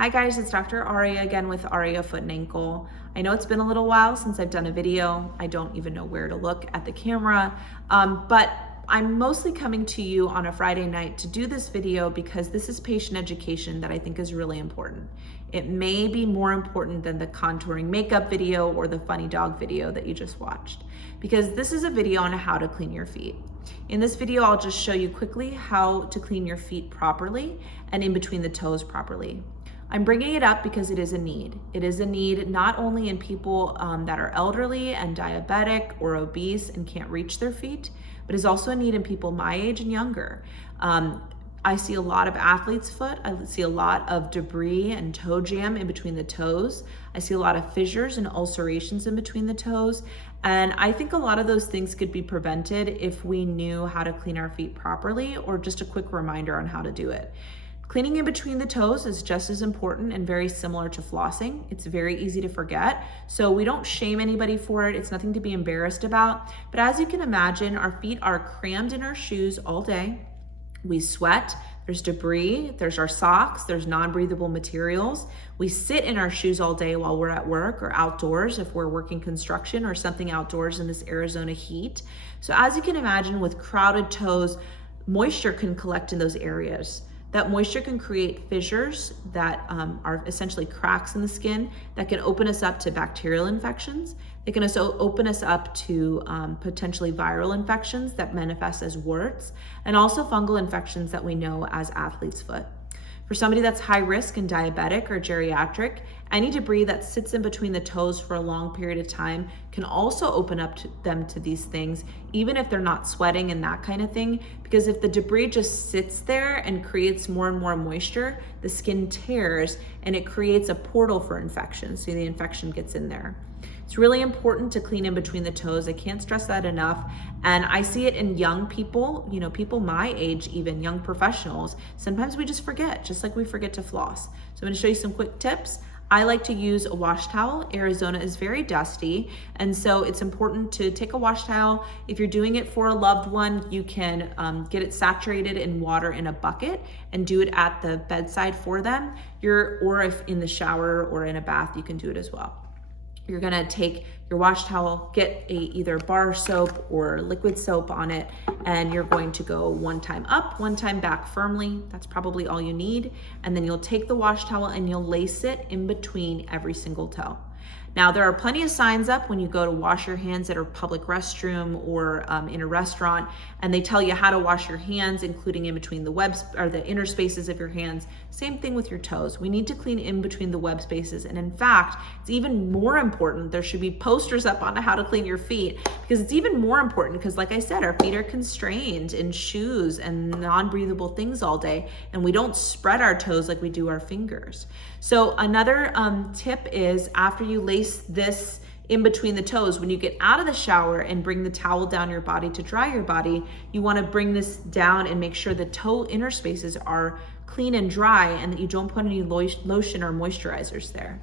Hi guys, it's Dr. Arya again with Arya Foot and Ankle. I know it's been a little while since I've done a video. I don't even know where to look at the camera, but I'm mostly coming to you on a Friday night to do this video because this is patient education that I think is really important. It may be more important than the contouring makeup video or the funny dog video that you just watched, because this is a video on how to clean your feet. In this video, I'll just show you quickly how to clean your feet properly and in between the toes properly. I'm bringing it up because it is a need. It is a need not only in people that are elderly and diabetic or obese and can't reach their feet, but is also a need in people my age and younger. I see a lot of athlete's foot. I see a lot of debris and toe jam in between the toes. I see a lot of fissures and ulcerations in between the toes. And I think a lot of those things could be prevented if we knew how to clean our feet properly, or just a quick reminder on how to do it. Cleaning in between the toes is just as important and very similar to flossing. It's very easy to forget, so we don't shame anybody for it. It's nothing to be embarrassed about. But as you can imagine, our feet are crammed in our shoes all day. We sweat, there's debris, there's our socks, there's non-breathable materials. We sit in our shoes all day while we're at work or outdoors if we're working construction or something outdoors in this Arizona heat. So as you can imagine, with crowded toes, moisture can collect in those areas. That moisture can create fissures that are essentially cracks in the skin that can open us up to bacterial infections. It can also open us up to potentially viral infections that manifest as warts, and also fungal infections that we know as athlete's foot. For somebody that's high risk and diabetic or geriatric, any debris that sits in between the toes for a long period of time can also open up to them to these things, even if they're not sweating and that kind of thing, because if the debris just sits there and creates more and more moisture, the skin tears and it creates a portal for infection, so the infection gets in there. It's really important to clean in between the toes. I can't stress that enough. And I see it in young people, people my age, even young professionals. Sometimes we just forget, just like we forget to floss. So I'm gonna show you some quick tips. I like to use a wash towel. Arizona is very dusty, and so it's important to take a wash towel. If you're doing it for a loved one, you can get it saturated in water in a bucket and do it at the bedside for them. Or if in the shower or in a bath, you can do it as well. You're gonna take your wash towel, get either bar soap or liquid soap on it, and you're going to go one time up, one time back firmly. That's probably all you need. And then you'll take the wash towel and you'll lace it in between every single toe. Now, there are plenty of signs up when you go to wash your hands at a public restroom or in a restaurant, and they tell you how to wash your hands, including in between the webs or the inner spaces of your hands. Same thing with your toes. We need to clean in between the web spaces. And in fact, it's even more important. There should be posters up on how to clean your feet, because it's even more important because, like I said, our feet are constrained in shoes and non-breathable things all day, and we don't spread our toes like we do our fingers. So another tip is, after you lace this in between the toes, when you get out of the shower and bring the towel down your body to dry your body, you want to bring this down and make sure the toe inner spaces are clean and dry, and that you don't put any lotion or moisturizers there.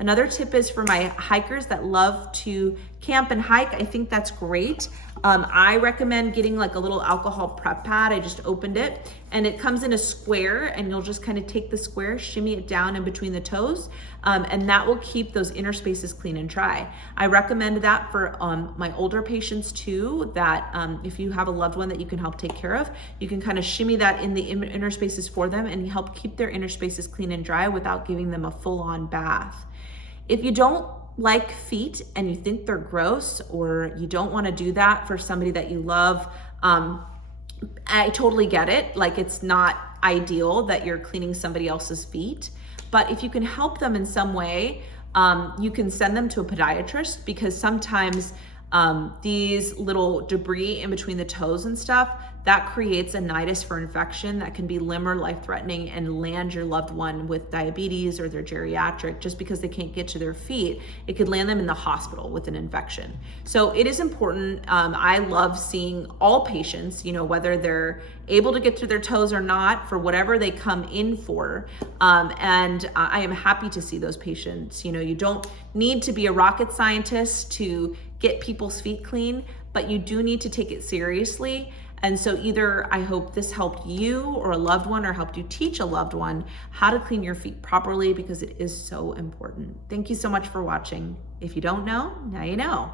Another tip is for my hikers that love to camp and hike. I think that's great. I recommend getting like a little alcohol prep pad. I just opened it, and it comes in a square, and you'll just kind of take the square, shimmy it down in between the toes, and that will keep those inner spaces clean and dry. I recommend that for my older patients too, that if you have a loved one that you can help take care of, you can kind of shimmy that in the inner spaces for them and help keep their inner spaces clean and dry without giving them a full-on bath. If you don't like feet and you think they're gross, or you don't want to do that for somebody that you love, I totally get it. Like, it's not ideal that you're cleaning somebody else's feet, but if you can help them in some way, you can send them to a podiatrist, because sometimes these little debris in between the toes and stuff, that creates a nidus for infection that can be limb or life-threatening and land your loved one with diabetes, or they're geriatric. Just because they can't get to their feet, it could land them in the hospital with an infection. So it is important. I love seeing all patients, whether they're able to get to their toes or not, for whatever they come in for. And I am happy to see those patients. You don't need to be a rocket scientist to get people's feet clean, but you do need to take it seriously. And so either I hope this helped you or a loved one, or helped you teach a loved one how to clean your feet properly, because it is so important. Thank you so much for watching. If you don't know, now you know.